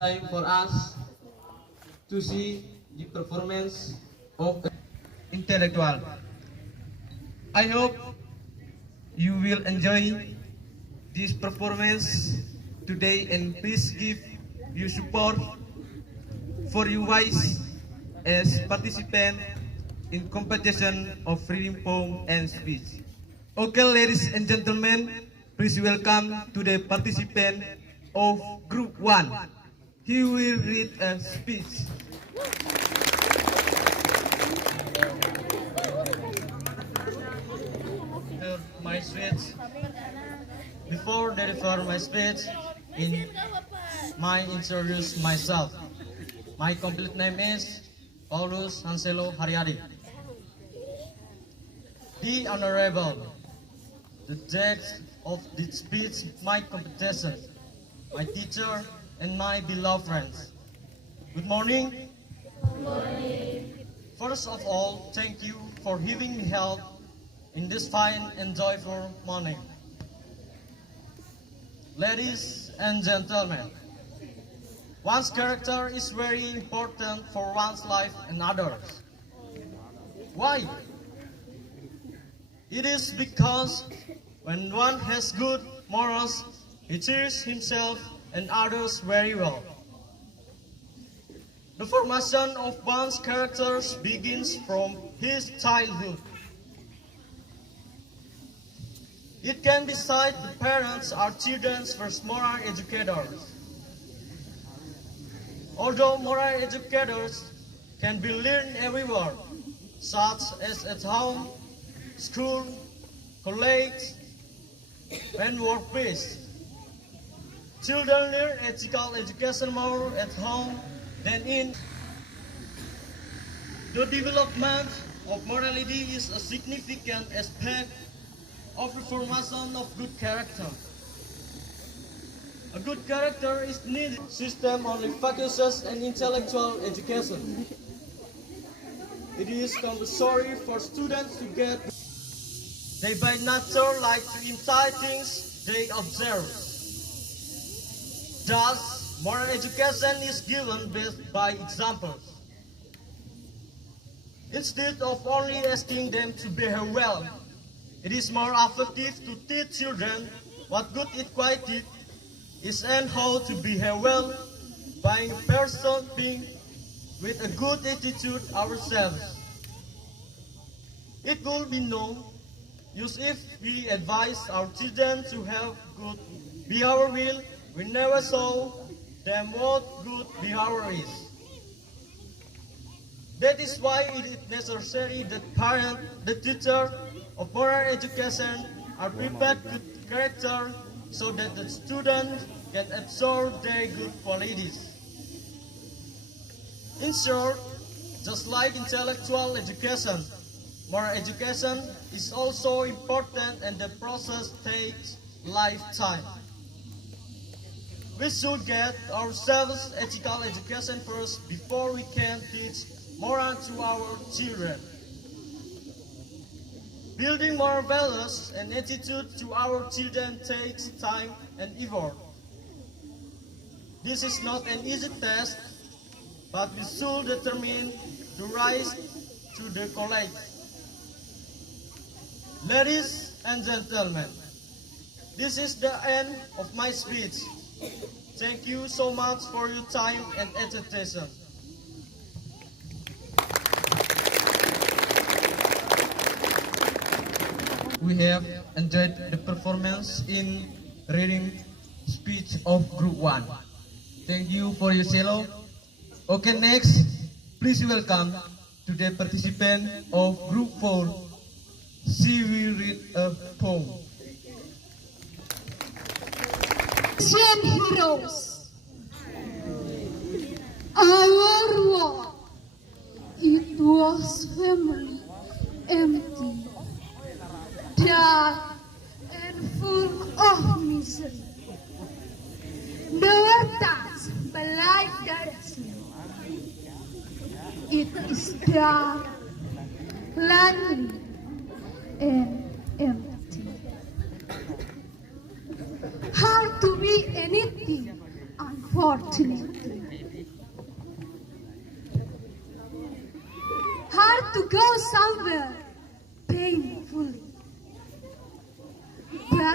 time for us to see the performance of intellectual. I hope you will enjoy this performance today, and please give your support for you guys as participant in competition of reading poem and speech. Okay, ladies and gentlemen, please welcome to the participant of Group 1. He will read a speech. My speech. Before deliver my speech, introduce myself. My complete name is Paulus Hanselo Haryadi. The Honorable, the judge of the speech, my competition, my teacher, and my beloved friends. Good morning. Good morning. First of all, thank you for giving me help in this fine and joyful morning. Ladies and gentlemen, one's character is very important for one's life and others. Why? It is because when one has good morals, he treats himself and others very well. The formation of one's characters begins from his childhood. It can be said the parents are children's first moral educators. Although moral educators can be learned everywhere, such as at home, school, college, and workplace. Children learn ethical education more at home than in. The development of morality is a significant aspect of the formation of good character. A good character is needed. System only focuses on intellectual education. It is compulsory for students to get. They by nature like to imitate things they observe. Thus, moral education is given based by examples. Instead of only asking them to behave well, it is more effective to teach children what good equity is and how to behave well by a person being with a good attitude ourselves. It will be known use if we advise our children to have good behavior, we never show them what good behavior is. That is why it is necessary that parents, the teacher of moral education are prepared good character so that the students can absorb their good qualities. In short, just like intellectual education, moral education is also important and the process takes lifetime. We should get ourselves ethical education first before we can teach moral to our children. Building moral values and attitude to our children takes time and effort. This is not an easy task, but we should determine to rise to the college. Ladies and gentlemen, this is the end of my speech. Thank you so much for your time and attention. We have enjoyed the performance in reading speech of Group 1. Thank you for your cello. Okay, next, please welcome to the participant of Group 4. She will read a poem. Ancient heroes. Our world, it was family, empty, dark, and full of misery. They were touched by light direction. It is dark, lonely, and empty. Hard to be anything, unfortunately.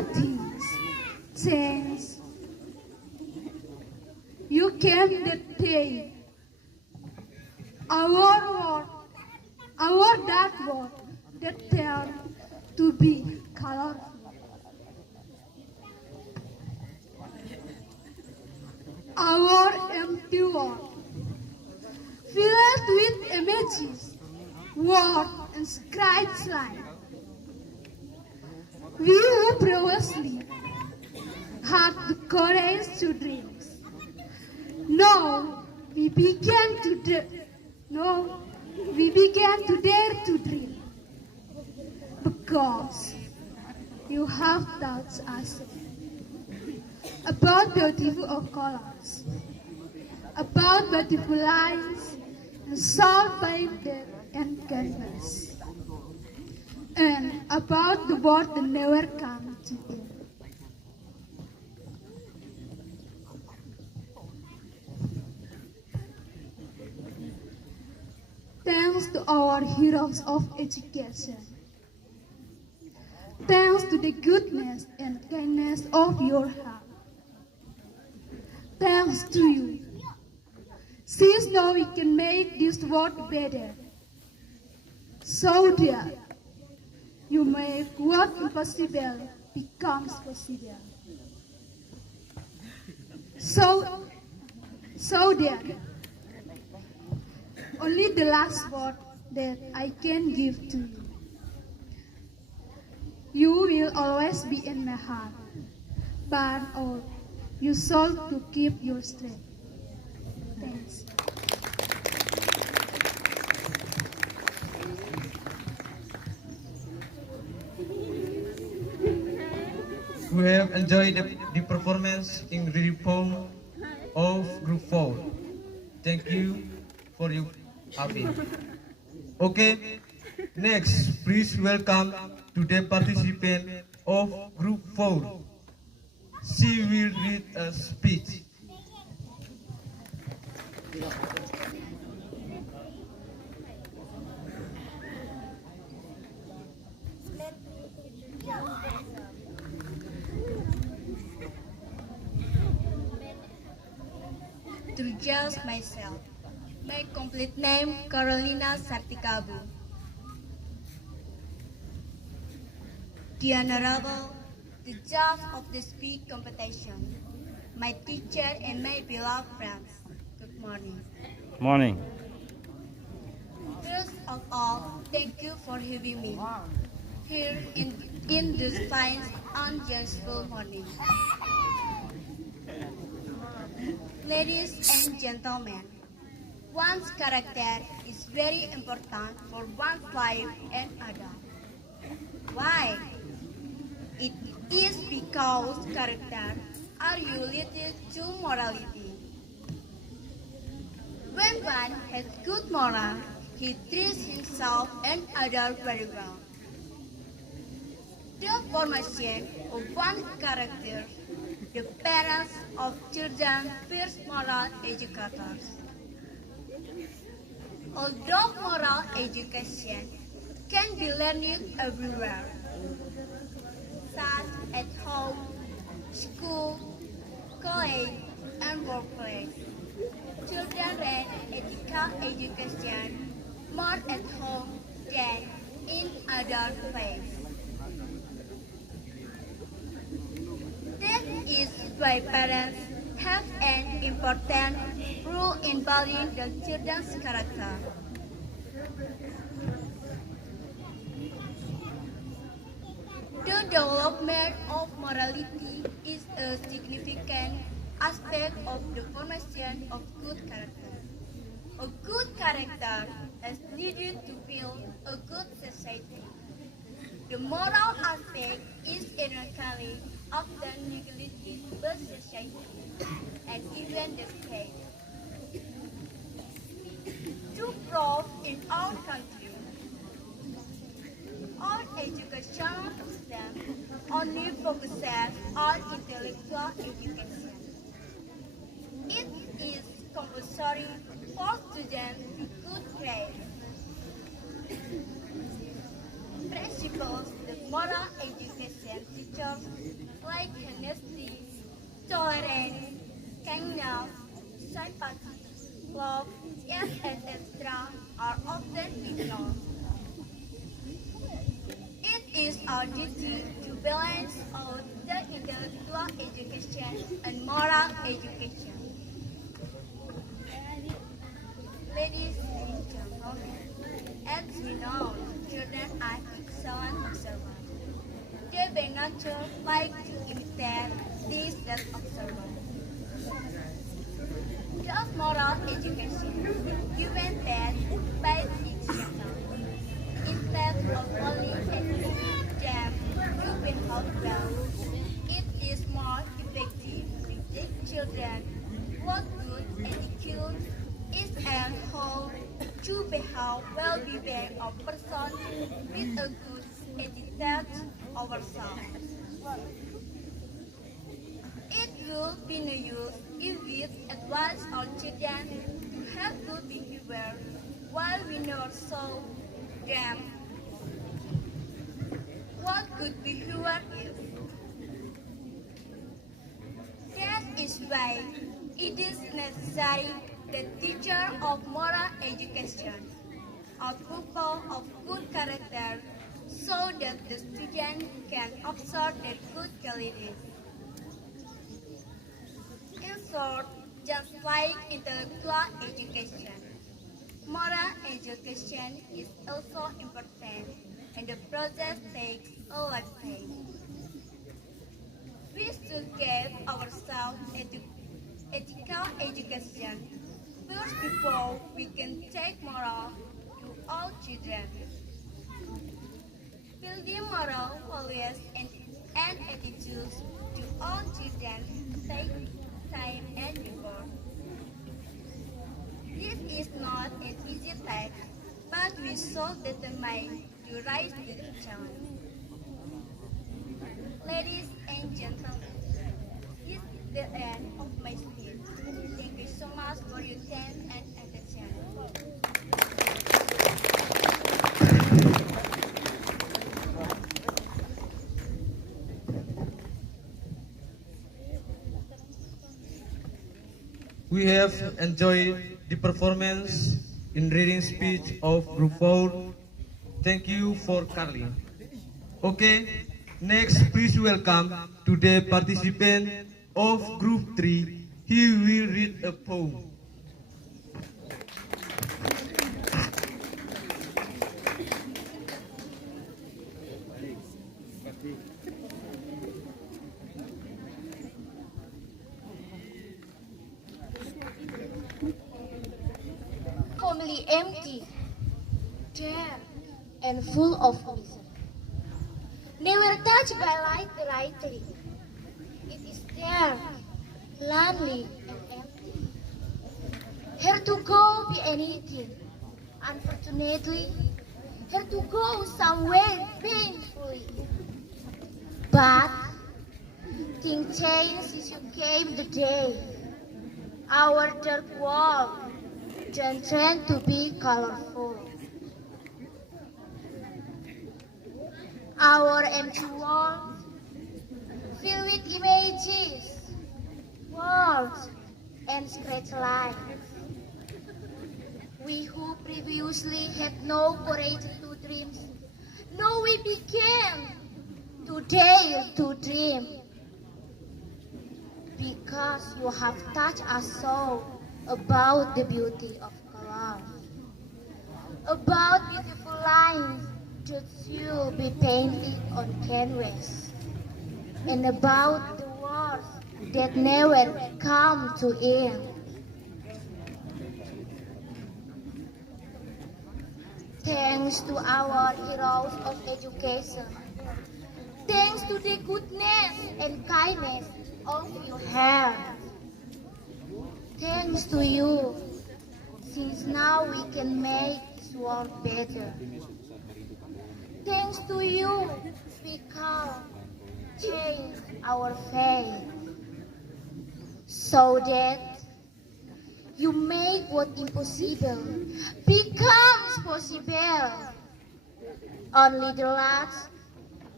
things change. You came that day. Our dark world that turned to be colorful. Our empty world, filled with images, words, and scribes line. We who previously had the courage to dream. Now we began to dare to dream, because you have taught us about beautiful colors, about beautiful lines, and soft painted and canvas, and about the world that never come to end. Thanks to our heroes of education. Thanks to the goodness and kindness of your heart. Thanks to you. Since now we can make this world better, so that you make what impossible becomes possible. So that only the last word that I can give to you. You will always be in my heart, but you should to keep your strength. Thanks. We have enjoyed the performance in the poem of Group 4. Thank you for your having. Okay, next, please welcome to the participant of Group 4. She will read a speech. To introduce myself. My complete name, Carolina Sartikabu. The Honorable, the judge of the speech competition, my teacher and my beloved friends, good morning. Morning. First of all, thank you for having me here in this fine and joyful morning. Ladies and gentlemen, one's character is very important for one's life and other. Why? It is because character are related to morality. When one has good moral, he treats himself and others very well. The formation of one's character, the parents of children first moral educators. Although moral education can be learned everywhere, such at home, school, college, and workplace, children learn ethical education more at home than in other places. That is why parents have an important role in building the children's character. The development of morality is a significant aspect of the formation of good character. A good character is needed to build a good society. The moral aspect is ironically often neglected by society and even the state. To prove in our country, our educational system only focuses on intellectual education. It is compulsory for students with good grades. Principles that moral education teachers like honesty, tolerance, kindness, sympathy, love, and etc. are often ignored. It is our duty to balance out the intellectual education and moral education. Ladies and gentlemen, as we know, children are excellent observers. They by nature like to imitate these that observers. Just moral education is given that by example. Instead of only educating them to behave well, it is more effective to teach children what good attitude is and how to behave well-being of person with a good attitude ourselves. It will be no use if we advise our children to have good behavior while we never show them what good behavior is. That is why it is necessary that teacher of moral education are people of good character so that the student can observe their good qualities. In short, just like intellectual education, moral education is also important and the process takes a lifetime. We should give ourselves ethical education first before we can take moral to all children. Building moral values and attitudes to all children takes time and effort. This is not an easy task, but we should determine to rise to the challenge. Ladies and gentlemen, this is the end of my speech. Thank you so much for your time and attention. We have enjoyed the performance in reading speech of Group 4. Thank you for Carly. Okay, next please welcome to the participant of Group 3. He will read a poem. Formerly empty, damp, and full of misery. Never touched by light lightly. It is there, lonely and empty. Here to go be anything. Unfortunately, here to go somewhere painfully. But things change since you came the day. Our dark world then turned to be colorful. Our empty walls filled with images, words, and scratch lines. We who previously had no courage to dream, now we began to dare to dream. Because you have touched us so about the beauty of color, about beautiful lines that you'll be painting on canvas, and about the words that never come to end. Thanks to our heroes of education, thanks to the goodness and kindness of your heart. Thanks to you, since now we can make this world better. Thanks to you, we can change our fate, so that you make what impossible becomes possible. Only the last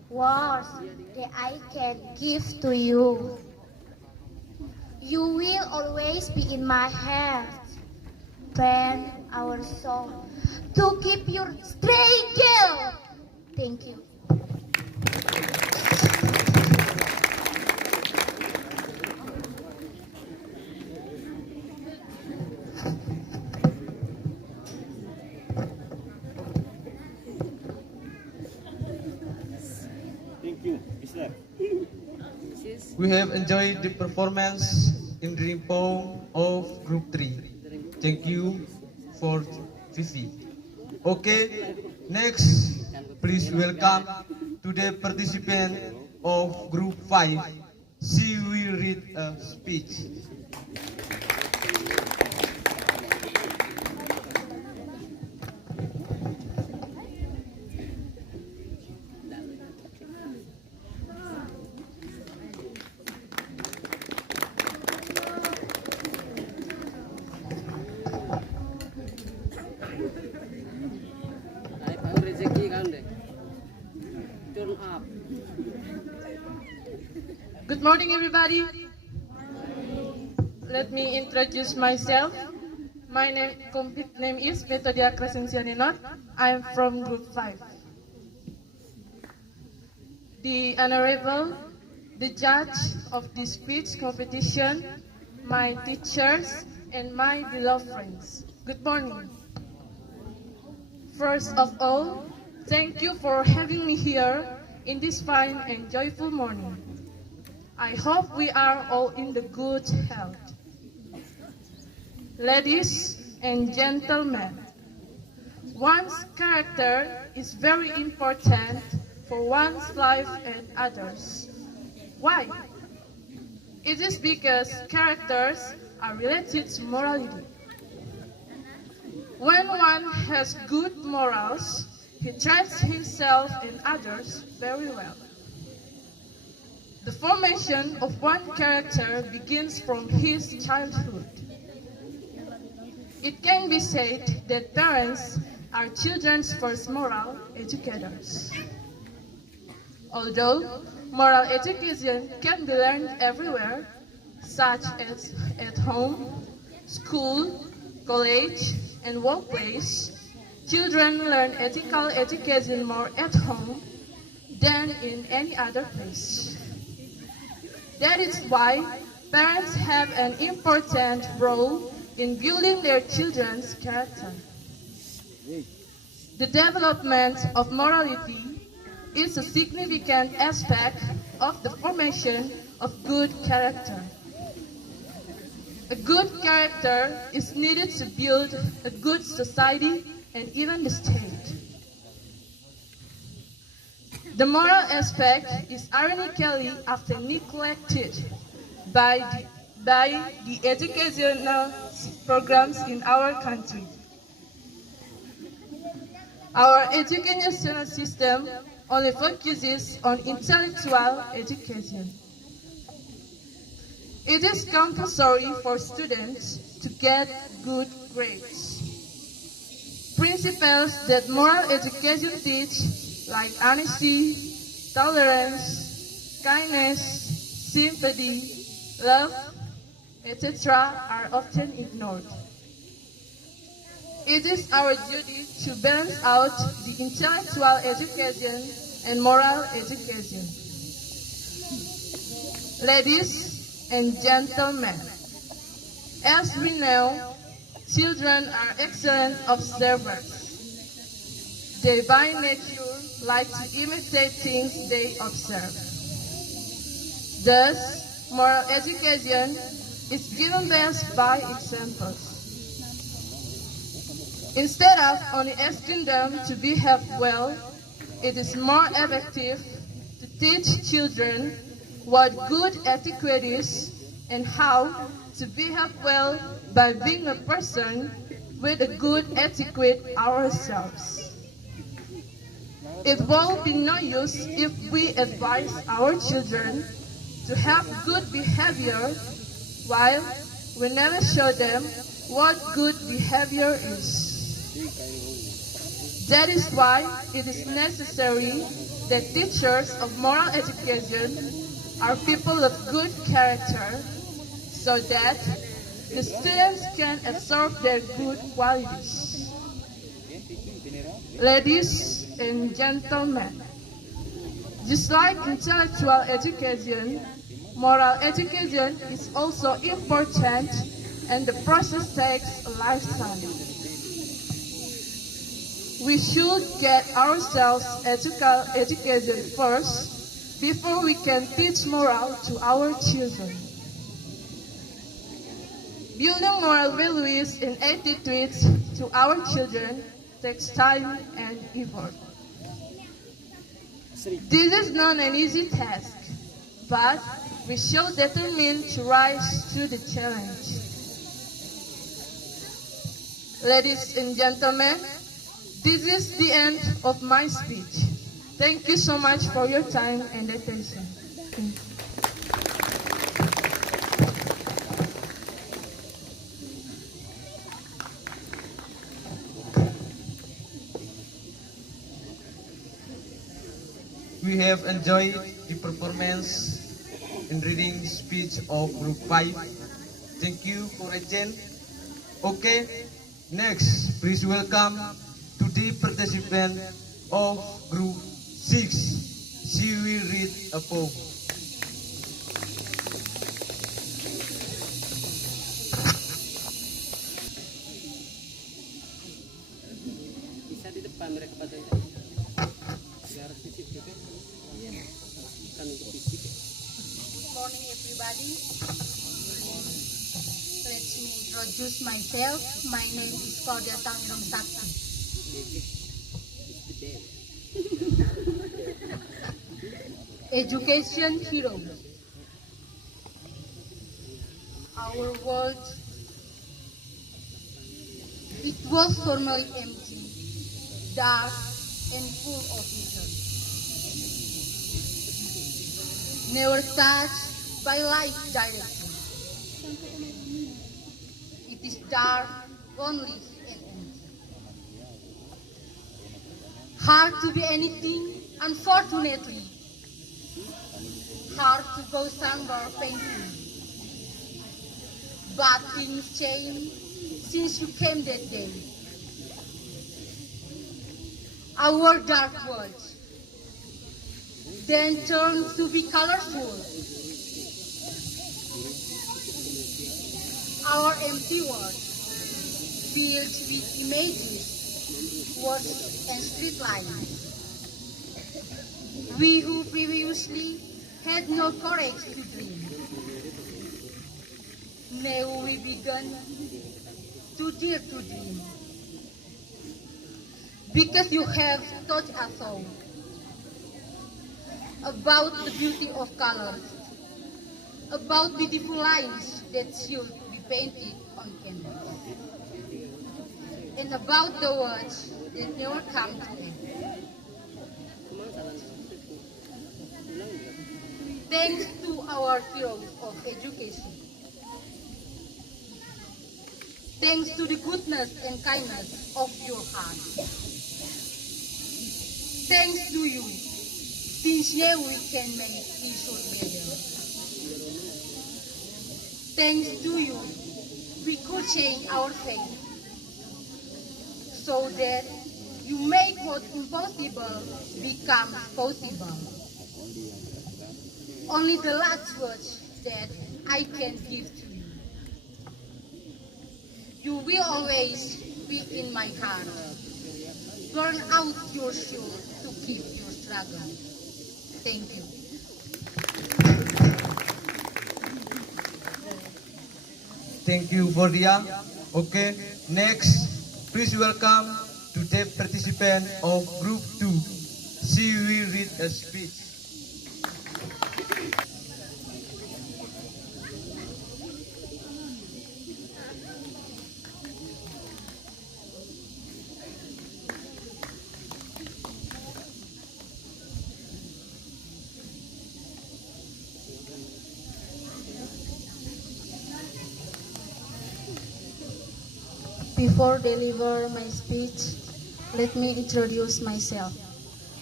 words that I can give to you. You will always be in my heart, friend, our soul, to keep your stray girl. Thank you. Thank you, Mister. We have enjoyed the performance in dream poem of Group 3. Thank you for Vivi. Okay, next, please welcome to the participant of Group 5. She will read a speech. Good morning, everybody. Let me introduce myself. My complete name is Metodia Crescensianinor. I am from Group 5. The Honorable, the judge of this speech competition, my teachers, and my beloved friends. Good morning. First of all, thank you for having me here in this fine and joyful morning. I hope we are all in the good health. Ladies and gentlemen, one's character is very important for one's life and others. Why? It is because characters are related to morality. When one has good morals, he treats himself and others very well. The formation of one character begins from his childhood. It can be said that parents are children's first moral educators. Although moral education can be learned everywhere, such as at home, school, college, and workplace, children learn ethical education more at home than in any other place. That is why parents have an important role in building their children's character. The development of morality is a significant aspect of the formation of good character. A good character is needed to build a good society and even the state. The moral aspect is ironically often neglected by the educational programs in our country. Our educational system only focuses on intellectual education. It is compulsory for students to get good grades. Principles that moral education teach, like honesty, tolerance, kindness, sympathy, love, etc., are often ignored. It is our duty to balance out the intellectual education and moral education. Ladies and gentlemen, as we know, children are excellent observers. They by nature like to imitate things they observe. Thus, moral education is given best by examples. Instead of only asking them to behave well, it is more effective to teach children what good etiquette is and how to behave well by being a person with a good etiquette ourselves. It will be no use if we advise our children to have good behavior while we never show them what good behavior is. That is why it is necessary that teachers of moral education are people of good character so that the students can absorb their good qualities. Ladies and gentlemen, just like intellectual education, moral education is also important, and the process takes a lifetime. We should get ourselves ethical education first before we can teach moral to our children. Building moral values and attitudes to our children takes time and effort. This is not an easy task, but we should determine to rise to the challenge. Ladies and gentlemen, this is the end of my speech. Thank you so much for your time and attention. We have enjoyed the performance in reading speech of Group 5. Thank you for attending. Okay, next, please welcome to the participant of Group 6. She will read a poem. Bisa di depan mereka pada biar fisik juga. Kan untuk fisik. Good morning, everybody. Let me introduce myself. My name is Claudia Tangiram Sakti. Education hero. Our world, it was formerly empty, dark, and full of vision. Never touched by light directly. It is dark, lonely, and empty. Hard to be anything, unfortunately. Hard to go somewhere painfully. But things changed since you came that day. Our dark world then turned to be colorful. Our empty world filled with images, words, and street lines. We who previously had no courage to dream, now we began to dare to dream. Because you have taught us all about the beauty of colors, about beautiful lines that should be painted on canvas, and about the words that never come to end. Thanks to our heroes of education. Thanks to the goodness and kindness of your heart. Thanks to you, since now we can make this world better. Thanks to you, we could change our fate, so that you make what impossible become possible. Only the last words that I can give to you. You will always be in my heart. Burn out your soul to keep your struggle. Thank you. Thank you, Bordia. Okay, next, please welcome to the participant of Group 2. She will read a speech. Before deliver my speech, let me introduce myself.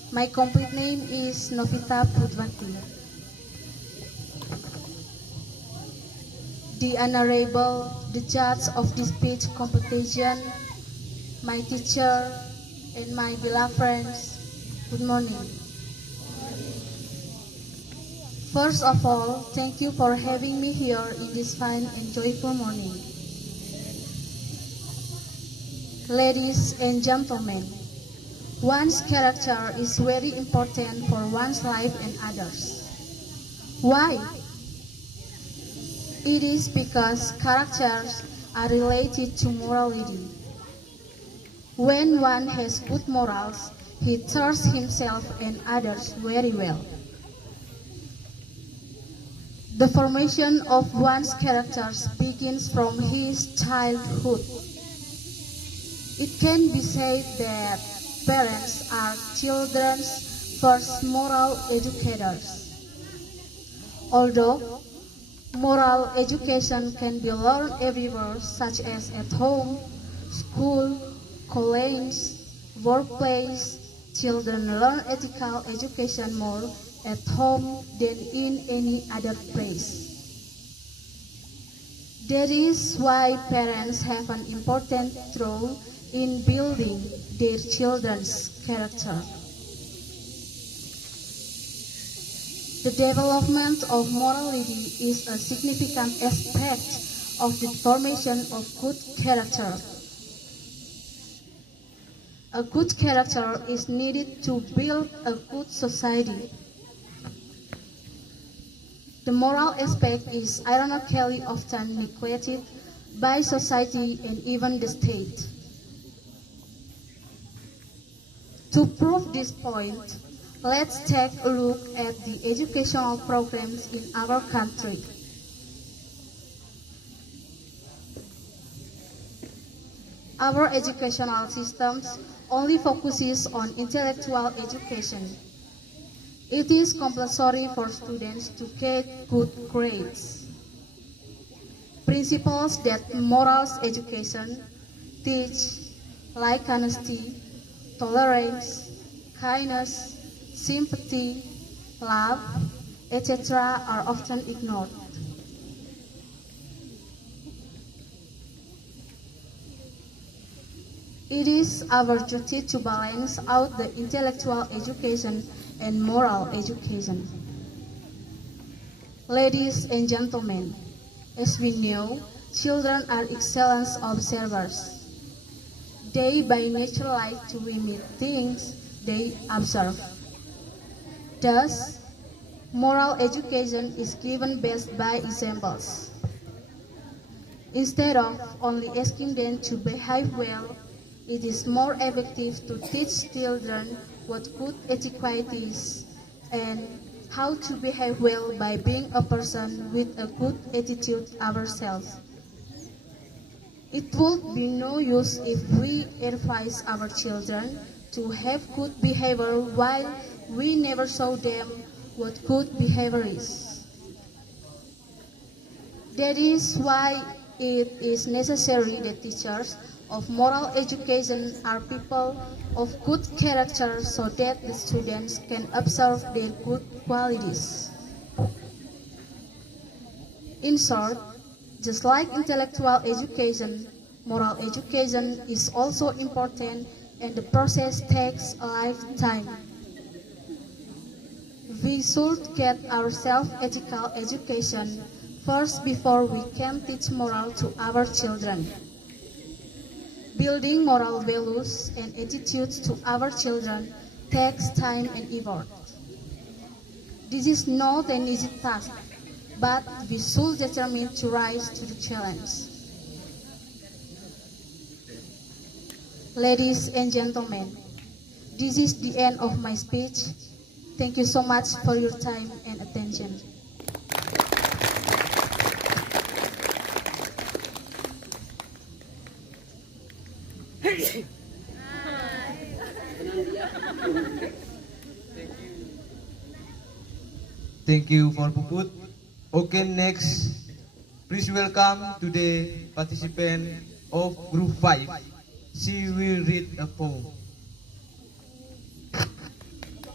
My complete name is Novita Pudwati. The Honorable, the judge of this speech competition, my teacher, and my beloved friends, good morning. First of all, thank you for having me here in this fine and joyful morning. Ladies and gentlemen, one's character is very important for one's life and others. Why? It is because characters are related to morality. When one has good morals, he treats himself and others very well. The formation of one's characters begins from his childhood. It can be said that parents are children's first moral educators. Although moral education can be learned everywhere, such as at home, school, college, workplace, children learn ethical education more at home than in any other place. That is why parents have an important role in building their children's character. The development of morality is a significant aspect of the formation of good character. A good character is needed to build a good society. The moral aspect is ironically often neglected by society and even the state. To prove this point, let's take a look at the educational programs in our country. Our educational systems only focuses on intellectual education. It is compulsory for students to get good grades. Principles that morals education teach, like honesty, tolerance, kindness, sympathy, love, etc., are often ignored. It is our duty to balance out the intellectual education and moral education. Ladies and gentlemen, as we know, children are excellent observers. They by nature like to imitate things they observe. Thus, moral education is given best by examples. Instead of only asking them to behave well, it is more effective to teach children what good etiquette is and how to behave well by being a person with a good attitude ourselves. It would be no use if we advise our children to have good behavior while we never show them what good behavior is. That is why it is necessary that teachers of moral education are people of good character so that the students can observe their good qualities. In short, just like intellectual education, moral education is also important and the process takes a lifetime. We should get ourselves ethical education first before we can teach moral to our children. Building moral values and attitudes to our children takes time and effort. This is not an easy task, but we should determine to rise to the challenge. Ladies and gentlemen, this is the end of my speech. Thank you so much for your time and attention. Thank you for Puput. Okay, next, please welcome to the participant of Group 5. She will read a poem.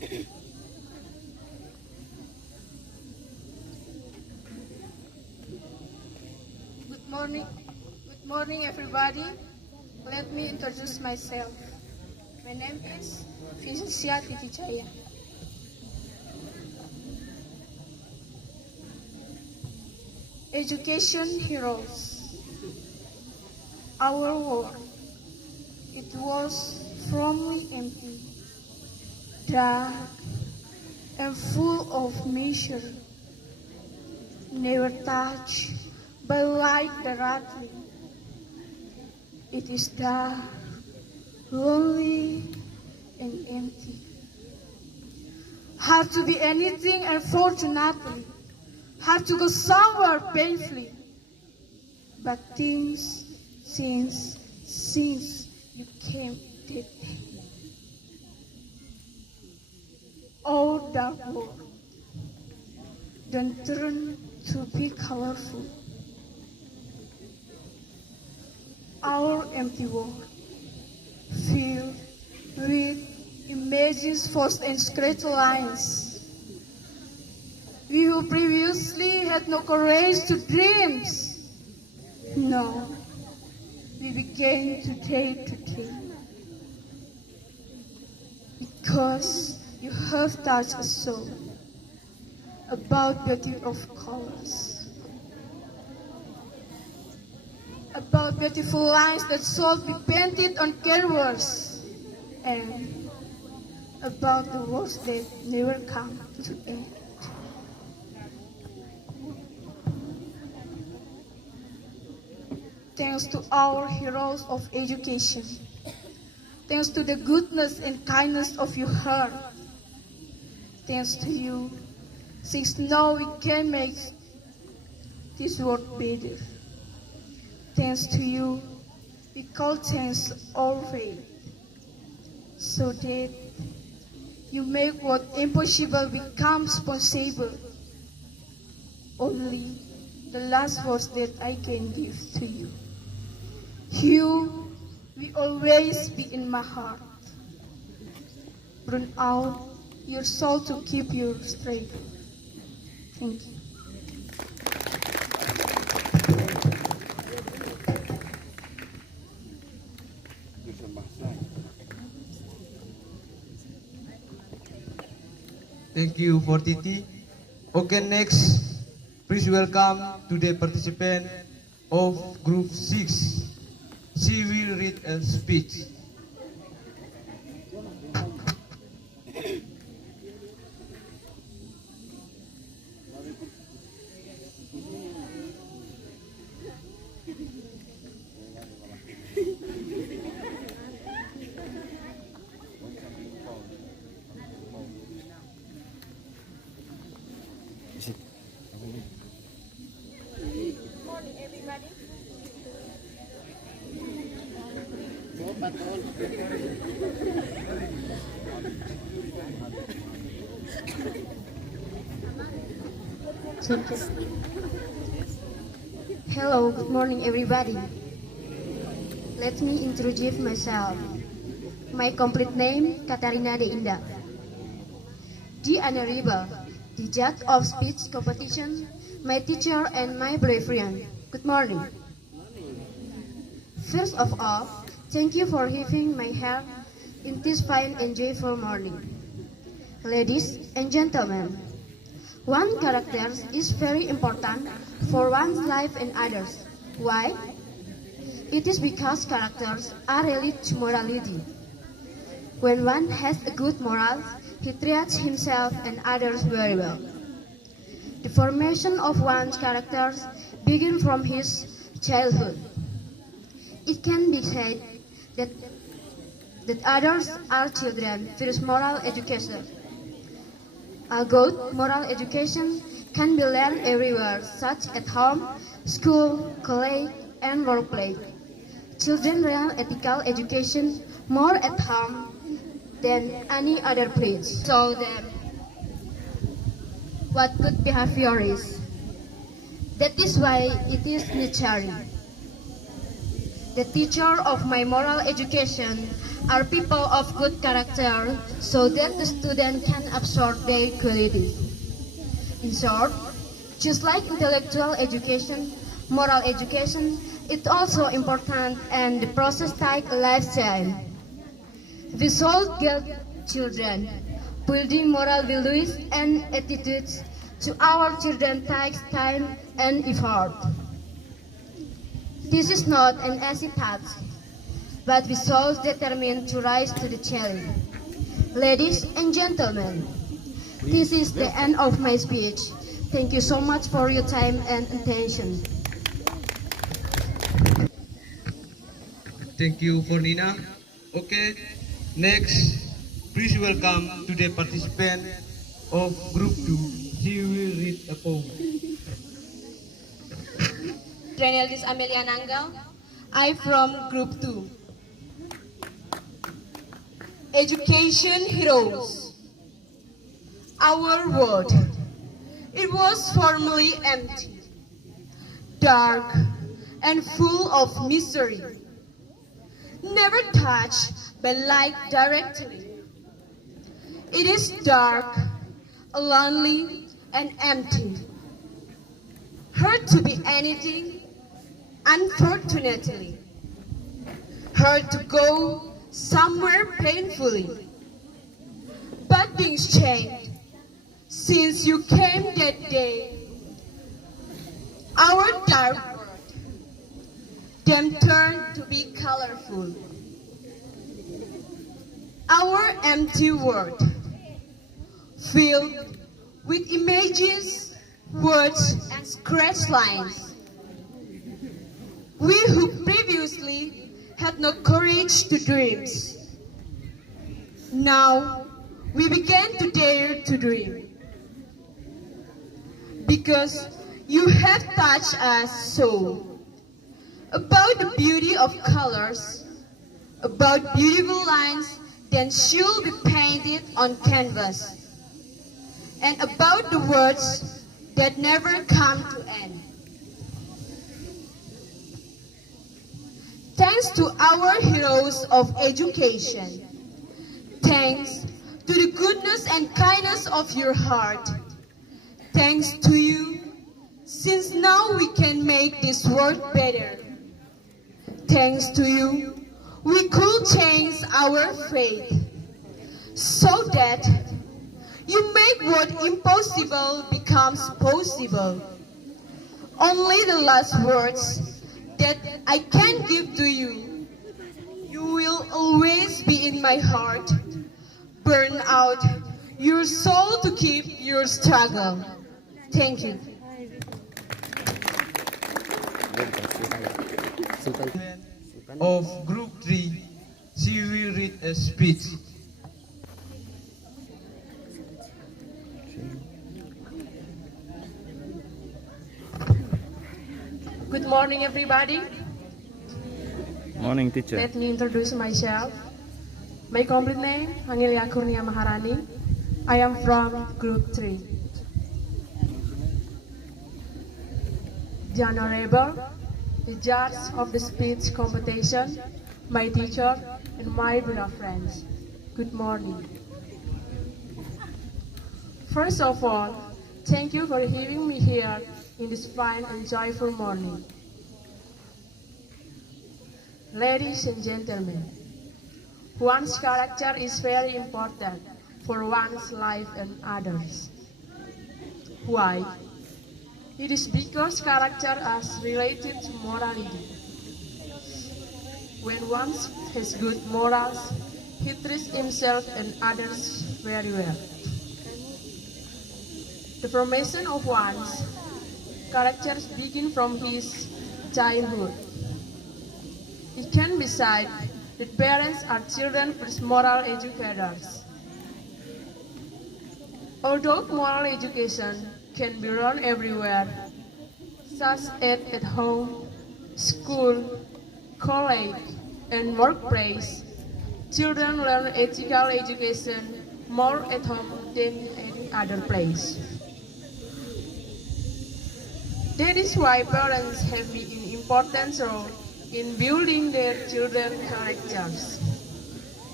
Good morning everybody. Let me introduce myself. My name is Felicia Titicaya. Education heroes. Our world, it was formerly empty, dark, and full of misery, never touched by light directly. It is dark, lonely, and empty. Hard to be anything, unfortunately. Hard to go somewhere painfully. But things, since you came that day. Oh, dark world, don't turn to be colorful. Our empty world, filled with images, forced and scratched lines. We who previously had no courage to dream, no, we began today to dream. Because you have touched a soul about beauty of colors, about beautiful lines that should be painted on canvas, and about the words that never come to end. Thanks to our heroes of education, thanks to the goodness and kindness of your heart, thanks to you, since now we can make this world better. Thanks to you, we call thanks our faith, so that you make what impossible becomes possible. Only the last words that I can give to you. You will always be in my heart. Burn out your soul to keep you straight. Thank you. Thank you for Titi. Okay, next, please welcome to the participant of Group 6. She will read a speech. Hello, good morning everybody. Let me introduce myself. My complete name, Katarina De Indah. The Honorable, the judge of speech competition, my teacher and my brave friend. Good morning. First of all, thank you for having my heart in this fine and joyful morning. Ladies and gentlemen, one character is very important for one's life and others. Why? It is because characters are related to morality. When one has a good moral, he treats himself and others very well. The formation of one's characters begins from his childhood. It can be said that others are children with moral education. A good moral education can be learned everywhere, such as at home, school, college, and workplace. Children learn ethical education more at home than any other place. So then, what good behavior is? That is why it is necessary. The teacher of my moral education are people of good character so that the student can absorb their qualities. In short, just like intellectual education, moral education is also important and the process takes a lifestyle. We should get children, building moral values and attitudes to our children takes time and effort. This is not an easy task, but we should determined to rise to the challenge. Ladies and gentlemen, this is the end of my speech. Thank you so much for your time and attention. Thank you for Nina. Okay, next, please welcome to the participant of Group 2. She will read a poem. Treneldis Amelia Nanggal. I from Group 2. Education Heroes. Our world. It was formerly empty, dark, and full of misery. Never touched by light directly. It is dark, lonely, and empty. Hurt to be anything, unfortunately. Hurt to go somewhere painfully. But things changed since you came that day. Our dark world then turned to be colorful. Our empty world filled with images, words, and scratch lines. We who previously had no courage to dream, now we began to dare to dream. Because you have touched us so, about the beauty of colors, about beautiful lines that should be painted on canvas, and about the words that never come to end. Thanks to our heroes of education, thanks to the goodness and kindness of your heart, thanks to you, since now we can make this world better. Thanks to you, we could change our fate, so that you make what impossible becomes possible. Only the last words that I can give to you. You will always be in my heart. Burn out your soul to keep your struggle. Thank you. Of Group 3, she will read a speech. Good morning, everybody. Morning, teacher. Let me introduce myself. My complete name, Angelia Kurnia Maharani. I am from Group 3. The Honorable, the judge of the speech competition, my teacher, and my dear friends. Good morning. First of all, thank you for having me here in this fine and joyful morning. Ladies and gentlemen, one's character is very important for one's life and others. Why? It is because character is related to morality. When one has good morals, he treats himself and others very well. The formation of one's character begins from his childhood. It can be said that parents are children's first moral educators. Although moral education can be learned everywhere, such as at home, school, college, and workplace, children learn ethical education more at home than any other place. That is why parents have an important role in building their children's characters.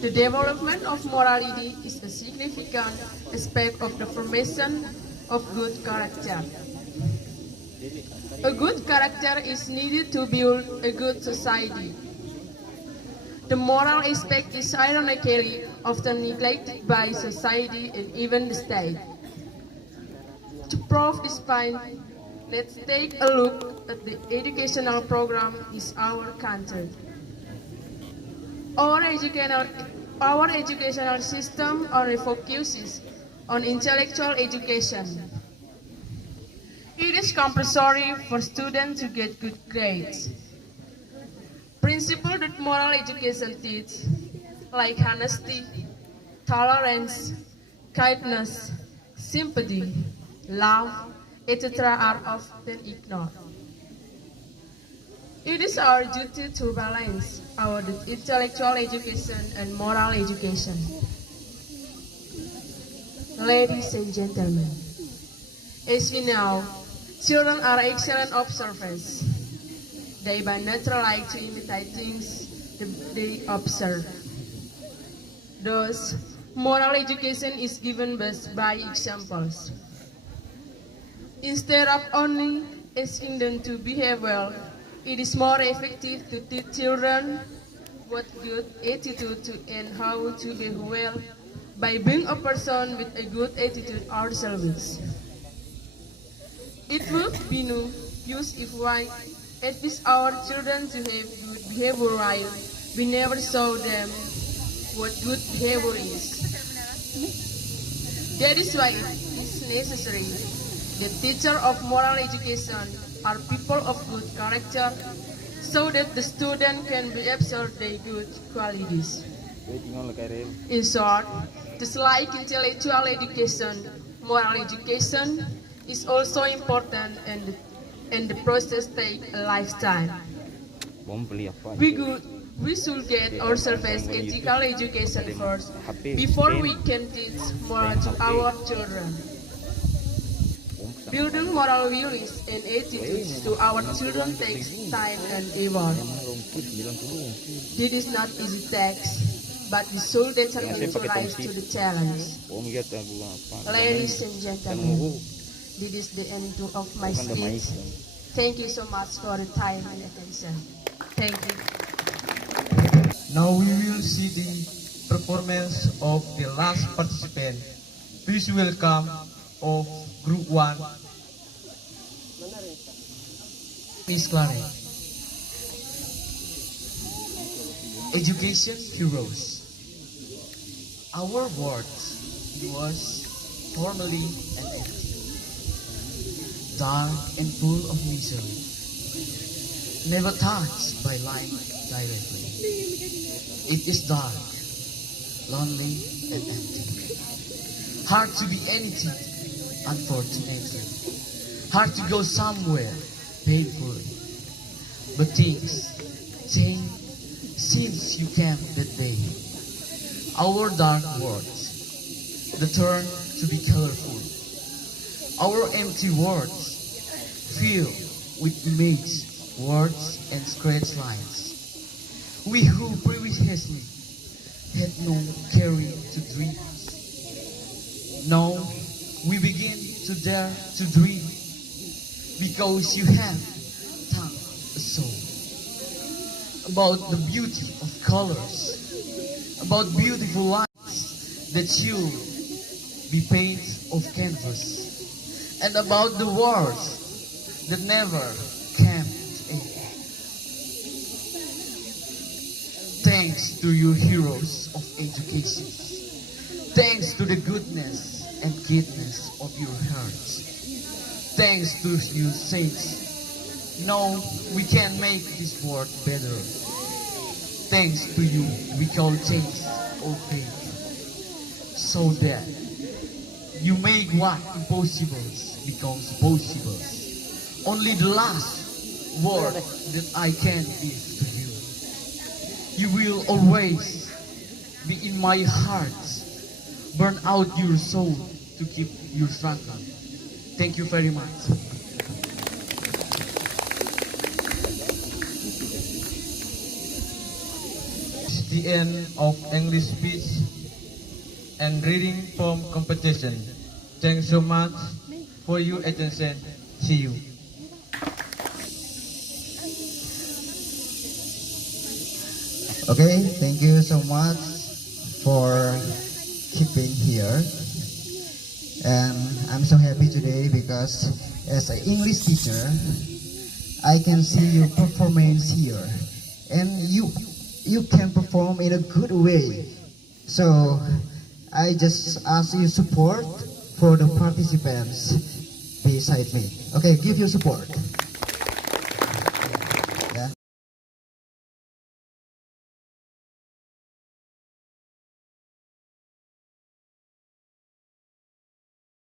The development of morality is a significant aspect of the formation of good character. A good character is needed to build a good society. The moral aspect is ironically often neglected by society and even the state. To prove this point, let's take a look at the educational program in our country. Our educational system only focuses on intellectual education. It is compulsory for students to get good grades. Principles that moral education teaches, like honesty, tolerance, kindness, sympathy, love, etc., are often ignored. It is our duty to balance our intellectual education and moral education. Ladies and gentlemen, as we know, children are excellent observers. They by nature like to imitate things they observe. Thus, moral education is given best by examples. Instead of only asking them to behave well, it is more effective to teach children what good attitude to and how to behave well by being a person with a good attitude ourselves. It would be no use if we advise our children to have good behavior while we never show them what good behavior is. That is why it is necessary that teachers of moral education are people of good character so that the student can be absorbed their good qualities. In short, just like intellectual education, moral education is also important and the process takes a lifetime. We should get ourselves ethical education first before we can teach moral to our children. Building moral values and attitudes to our children takes time and effort. This is not easy task, but we should determine to rise to the challenge. Ladies and gentlemen, this is the end of my speech. Thank you so much for the time and attention. Thank you. Now we will see the performance of the last participant. Please welcome of Group 1, Miss Clara. Education heroes. Our world was formerly an empty, dark and full of misery, never touched by light directly. It is dark, lonely and empty. Hard to be anything, unfortunately. Hard to go somewhere, painfully. But things change since you came that day. Our dark words, the turn to be colorful. Our empty words, filled with images, words, and scratch lines. We who previously had no carry to dreams. Now we begin to dare to dream, because you have tongue a soul. About the beauty of colors, about beautiful lines that you'll be painted of canvas, and about the words that never came to end. Thanks to you heroes of education. Thanks to the goodness and kindness of your hearts. Thanks to you saints. Now we can make this world better. Thanks to you we call change or faith. So that you make what impossible becomes possible. Only the last word that I can give to you. You will always be in my heart. Burn out your soul to keep your struggle. Thank you very much. the end of English speech and reading poem competition. Thanks so much for your attention. See you. Okay, thank you so much for keeping here. And I'm so happy today because as an English teacher, I can see your performance here. And you can perform in a good way. So I just ask you support for the participants beside me. Okay, give your support.